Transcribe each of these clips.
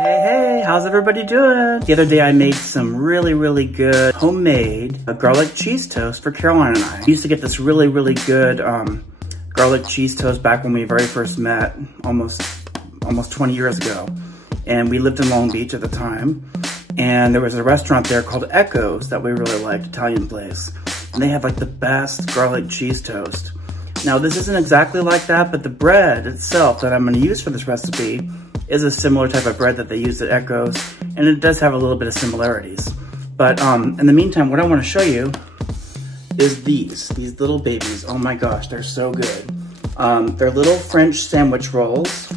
Hey, how's everybody doing? The other day I made some really good homemade garlic cheese toast for Caroline and I. We used to get this really good garlic cheese toast back when we very first met almost 20 years ago. And we lived in Long Beach at the time. And there was a restaurant there called Echoes that we really liked, Italian place. And they have like the best garlic cheese toast. Now this isn't exactly like that, but the bread itself that I'm gonna use for this recipe is a similar type of bread that they use at Echoes, and it does have a little bit of similarities. But in the meantime, what I wanna show you is these little babies. Oh my gosh, they're so good. They're little French sandwich rolls.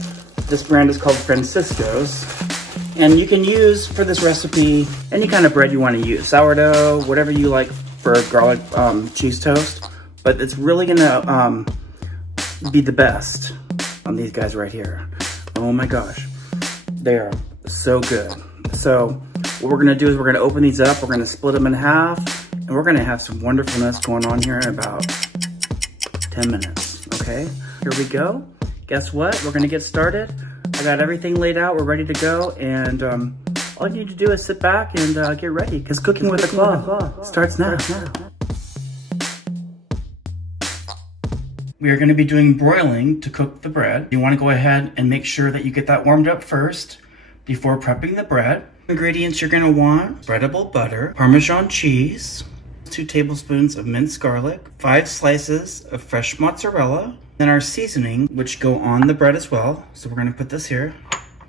This brand is called Francisco's. And you can use, for this recipe, any kind of bread you wanna use. Sourdough, whatever you like for garlic cheese toast. But it's really gonna be the best on these guys right here. Oh my gosh, they are so good. So what we're gonna do is we're gonna open these up, we're gonna split them in half, and we're gonna have some wonderfulness going on here in about 10 minutes, okay? Here we go. Guess what? We're gonna get started. I got everything laid out, we're ready to go, and all you need to do is sit back and get ready, because cooking with the claw starts now. We are going to be doing broiling to cook the bread. You want to go ahead and make sure that you get that warmed up first before prepping the bread. Ingredients you're going to want: spreadable butter, Parmesan cheese, 2 tablespoons of minced garlic, 5 slices of fresh mozzarella, then our seasoning, which go on the bread as well. So we're going to put this here,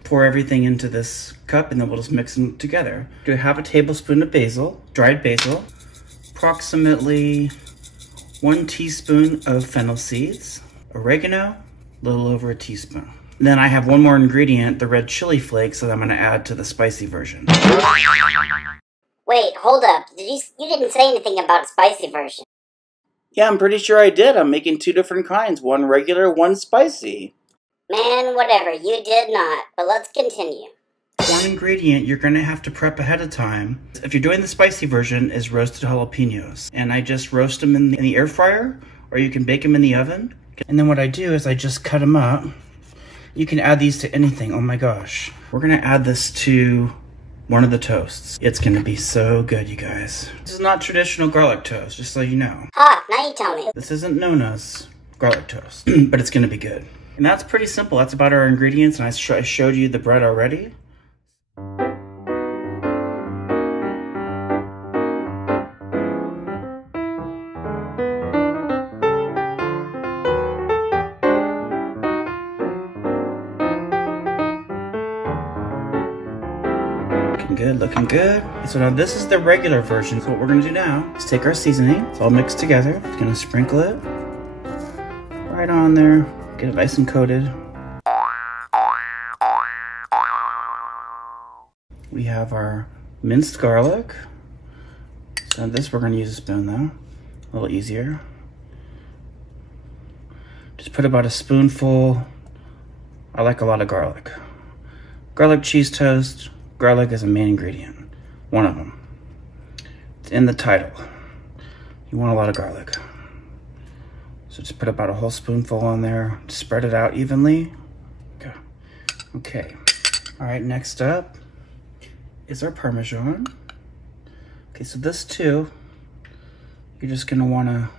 pour everything into this cup, and then we'll just mix them together. Do half a tablespoon of basil, dried basil, approximately 1 teaspoon of fennel seeds, oregano, a little over a teaspoon. And then I have one more ingredient, the red chili flakes, that I'm gonna add to the spicy version. Wait, hold up. You didn't say anything about spicy version. Yeah, I'm pretty sure I did. I'm making 2 different kinds, one regular, one spicy. Man, whatever, you did not, but let's continue. One ingredient you're gonna have to prep ahead of time, if you're doing the spicy version, is roasted jalapenos. And I just roast them in the air fryer, or you can bake them in the oven. And then what I do is I just cut them up. You can add these to anything, oh my gosh. We're gonna add this to one of the toasts. It's gonna be so good, you guys. This is not traditional garlic toast, just so you know. Ah, now you tell me. This isn't Nona's garlic toast, but it's gonna be good. And that's pretty simple. That's about our ingredients, and I showed you the bread already. Looking good. So now this is the regular version. So what we're gonna do now is take our seasoning. It's all mixed together. Just gonna sprinkle it right on there. Get it nice and coated. We have our minced garlic. So this we're gonna use a spoon though. A little easier. Just put about a spoonful. I like a lot of garlic. Garlic cheese toast. Garlic is a main ingredient, one of them. It's in the title. You want a lot of garlic. So just put about a whole spoonful on there, spread it out evenly. Okay. All right, next up is our Parmesan. Okay, so this too, you're just gonna wanna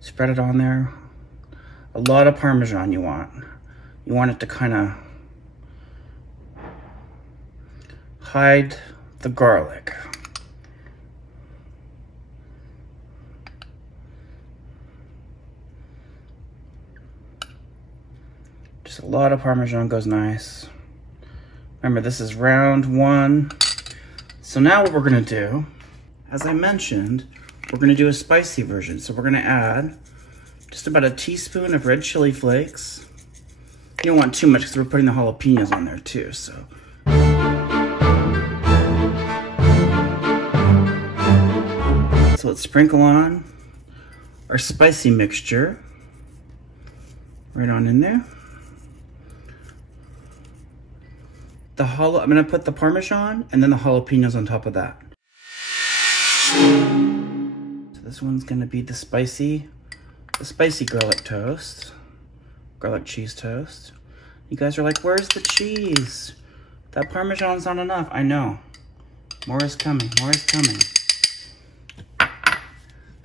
spread it on there. A lot of Parmesan you want. You want it to kinda hide the garlic. Just a lot of Parmesan goes nice. Remember, this is round 1. So now what we're gonna do, as I mentioned, we're gonna do a spicy version. So we're gonna add just about a teaspoon of red chili flakes. You don't want too much because we're putting the jalapenos on there too, so. So let's sprinkle on our spicy mixture right on in there. I'm gonna put the Parmesan and then the jalapenos on top of that. So this one's gonna be the spicy garlic toast, garlic cheese toast. You guys are like, where's the cheese? That Parmesan's not enough. I know. More is coming, more is coming.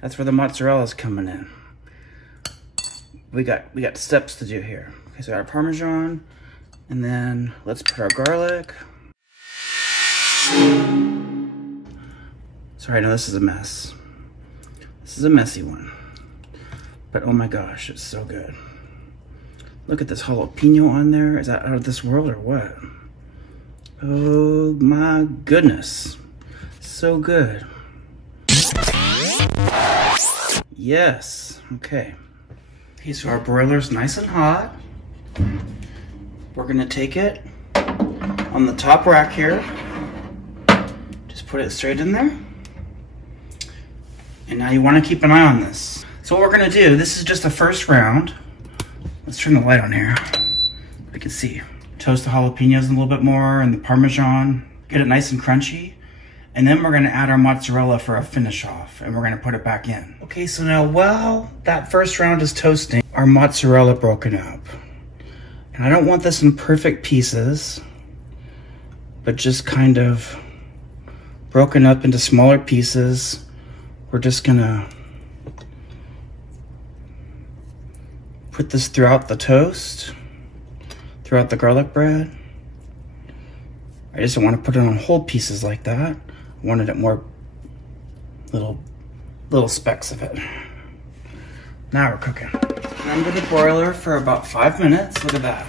That's where the mozzarella's coming in. We got steps to do here. Okay, so we got our Parmesan, and then let's put our garlic. Sorry, I know this is a mess. This is a messy one. But oh my gosh, it's so good. Look at this jalapeno on there. Is that out of this world or what? Oh my goodness. So good. Yes, okay. Okay, so our broiler's nice and hot. We're gonna take it on the top rack here. Just put it straight in there. And now you wanna keep an eye on this. So what we're gonna do, this is just the first round. Let's turn the light on here. We can see. Toast the jalapenos a little bit more and the Parmesan. Get it nice and crunchy. And then we're gonna add our mozzarella for a finish off, and we're gonna put it back in. Okay, so now while that first round is toasting, our mozzarella broken up. And I don't want this in perfect pieces, but just kind of broken up into smaller pieces. We're just gonna put this throughout the toast, throughout the garlic bread. I just don't want to put it on whole pieces like that. I wanted it more little specks of it. Now we're cooking. Under the broiler for about 5 minutes. Look at that.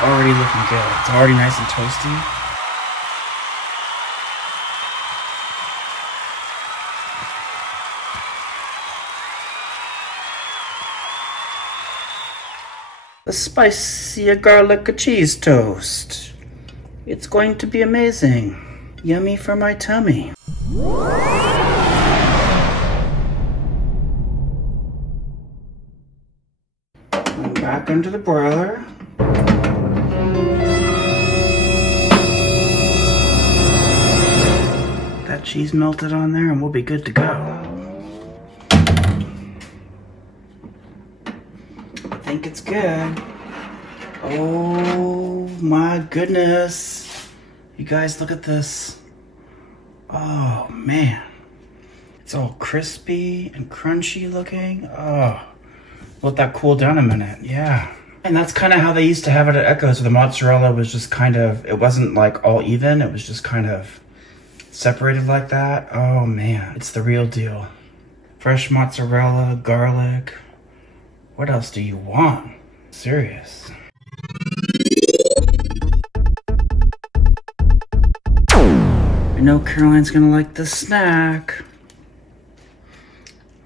Already looking good. It's already nice and toasty. The spicy garlic cheese toast. It's going to be amazing. Yummy for my tummy. And back under the broiler. That cheese melted on there and we'll be good to go. I think it's good. Oh my goodness. You guys, look at this. Oh man. It's all crispy and crunchy looking. Oh, let that cool down a minute. Yeah. And that's kind of how they used to have it at Echo's. The mozzarella was just kind of, it wasn't like all even. It was just kind of separated like that. Oh man, it's the real deal. Fresh mozzarella, garlic. What else do you want? Serious. I know Caroline's gonna like this snack.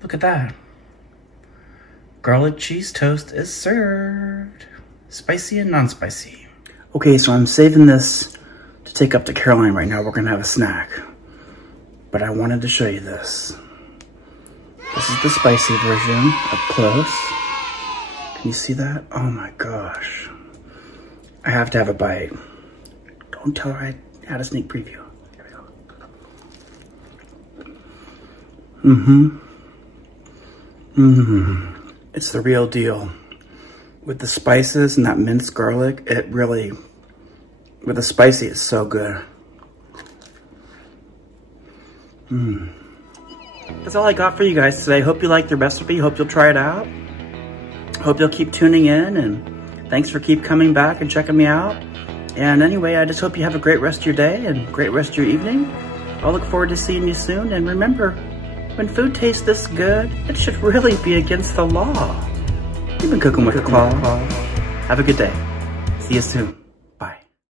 Look at that. Garlic cheese toast is served. Spicy and non-spicy. Okay, so I'm saving this to take up to Caroline right now. We're gonna have a snack. But I wanted to show you this. This is the spicy version up close. Can you see that? Oh my gosh. I have to have a bite. Don't tell her I had a sneak preview. Here we go. It's the real deal. With the spices and that minced garlic, it really, with the spicy, it's so good. That's all I got for you guys today. Hope you liked the recipe. Hope you'll try it out. Hope you'll keep tuning in, and thanks for keep coming back and checking me out. And anyway, I just hope you have a great rest of your day and great rest of your evening. I'll look forward to seeing you soon. And remember, when food tastes this good, it should really be against the law. You've been cooking with the claw. Have a good day. See you soon.